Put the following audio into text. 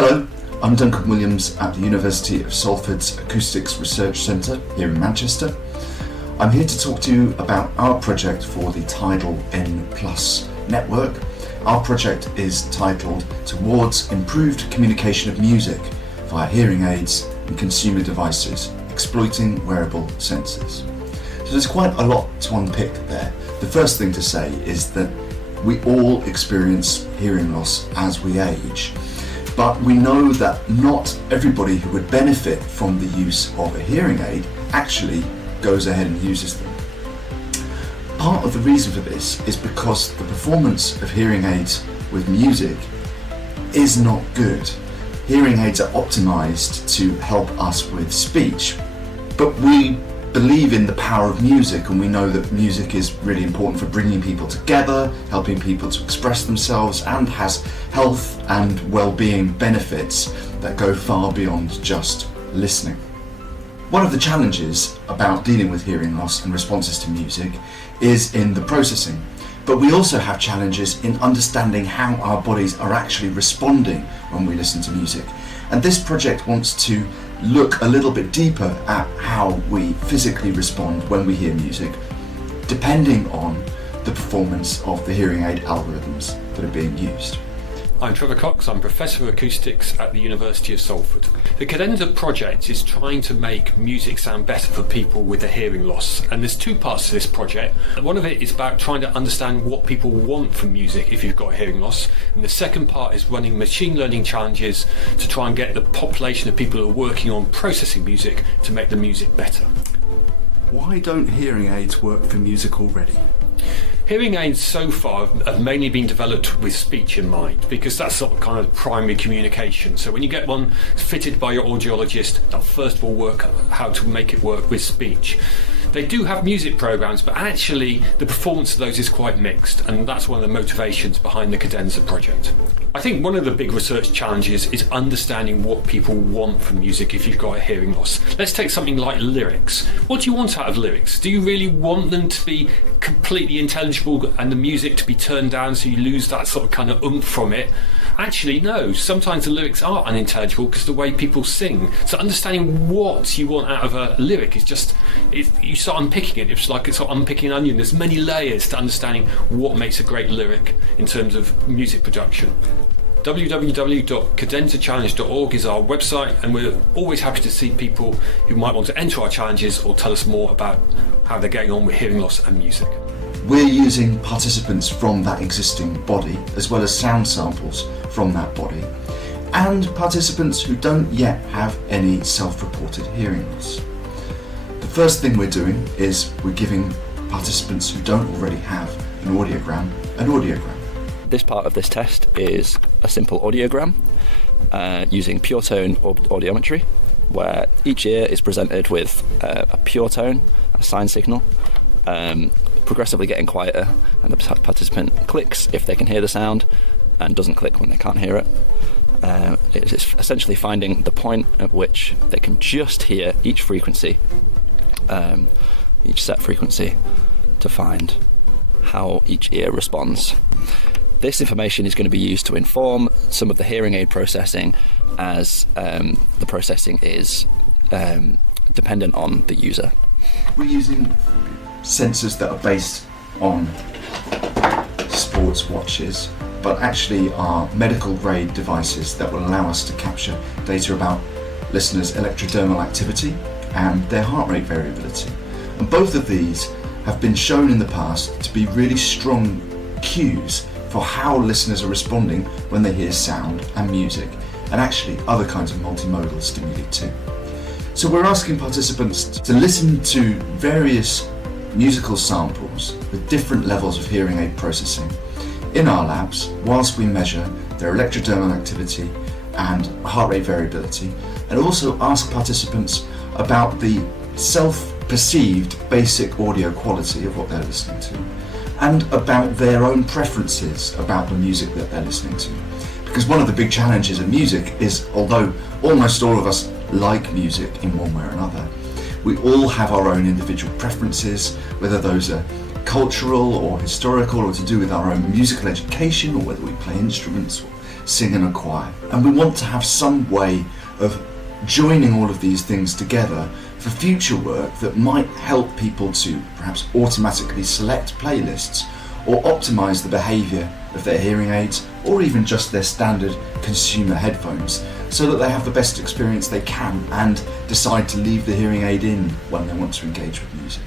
Hello, I'm Duncan Williams at the University of Salford's Acoustics Research Centre here in Manchester. I'm here to talk to you about our project for the Tidal N+ network. Our project is titled Towards Improved Communication of Music via Hearing Aids and Consumer Devices, Exploiting Wearable Sensors. So there's quite a lot to unpick there. The first thing to say is that we all experience hearing loss as we age, but we know that not everybody who would benefit from the use of a hearing aid actually goes ahead and uses them. Part of the reason for this is because the performance of hearing aids with music is not good. Hearing aids are optimized to help us with speech, but we believe in the power of music, and we know that music is really important for bringing people together, helping people to express themselves, and has health and well-being benefits that go far beyond just listening. One of the challenges about dealing with hearing loss and responses to music is in the processing, but we also have challenges in understanding how our bodies are actually responding when we listen to music. And this project wants to look a little bit deeper at how we physically respond when we hear music, depending on the performance of the hearing aid algorithms that are being used. I'm Trevor Cox, I'm Professor of Acoustics at the University of Salford. The Cadenza project is trying to make music sound better for people with a hearing loss, and there's two parts to this project. One of it is about trying to understand what people want from music if you've got a hearing loss, and the second part is running machine learning challenges to try and get the population of people who are working on processing music to make the music better. Why don't hearing aids work for music already? Hearing aids so far have mainly been developed with speech in mind, because that's sort of kind of primary communication. So when you get one fitted by your audiologist, they'll first of all work out how to make it work with speech. They do have music programs, but actually the performance of those is quite mixed, and that's one of the motivations behind the Cadenza project. I think one of the big research challenges is understanding what people want from music if you've got a hearing loss. Let's take something like lyrics. What do you want out of lyrics? Do you really want them to be completely intelligible and the music to be turned down so you lose that sort of kind of oomph from it? Actually, no. Sometimes the lyrics are unintelligible because of the way people sing. So understanding what you want out of a lyric is just, you start unpicking it. It's like it's like unpicking an onion. There's many layers to understanding what makes a great lyric in terms of music production. www.cadenzachallenges.org is our website, and we're always happy to see people who might want to enter our challenges or tell us more about how they're getting on with hearing loss and music. We're using participants from that existing body, as well as sound samples from that body, and participants who don't yet have any self-reported hearing loss. The first thing we're doing is we're giving participants who don't already have an audiogram an audiogram. This part of this test is a simple audiogram using pure tone audiometry, where each ear is presented with a pure tone, a sine signal, progressively getting quieter, and the participant clicks if they can hear the sound and doesn't click when they can't hear it. It's essentially finding the point at which they can just hear each frequency, each set frequency, to find how each ear responds. This information is going to be used to inform some of the hearing aid processing, as the processing is dependent on the user. We're using sensors that are based on sports watches, but actually are medical grade devices that will allow us to capture data about listeners' electrodermal activity and their heart rate variability. And both of these have been shown in the past to be really strong cues for how listeners are responding when they hear sound and music, and actually other kinds of multimodal stimuli too. So we're asking participants to listen to various musical samples with different levels of hearing aid processing in our labs whilst we measure their electrodermal activity and heart rate variability, and also ask participants about the self-perceived basic audio quality of what they're listening to, and about their own preferences about the music that they're listening to. Because one of the big challenges of music is, although almost all of us like music in one way or another, we all have our own individual preferences, whether those are cultural or historical or to do with our own musical education, or whether we play instruments or sing in a choir. And we want to have some way of joining all of these things together for future work that might help people to perhaps automatically select playlists or optimize the behavior of their hearing aids, or even just their standard consumer headphones, so that they have the best experience they can and decide to leave the hearing aid in when they want to engage with music.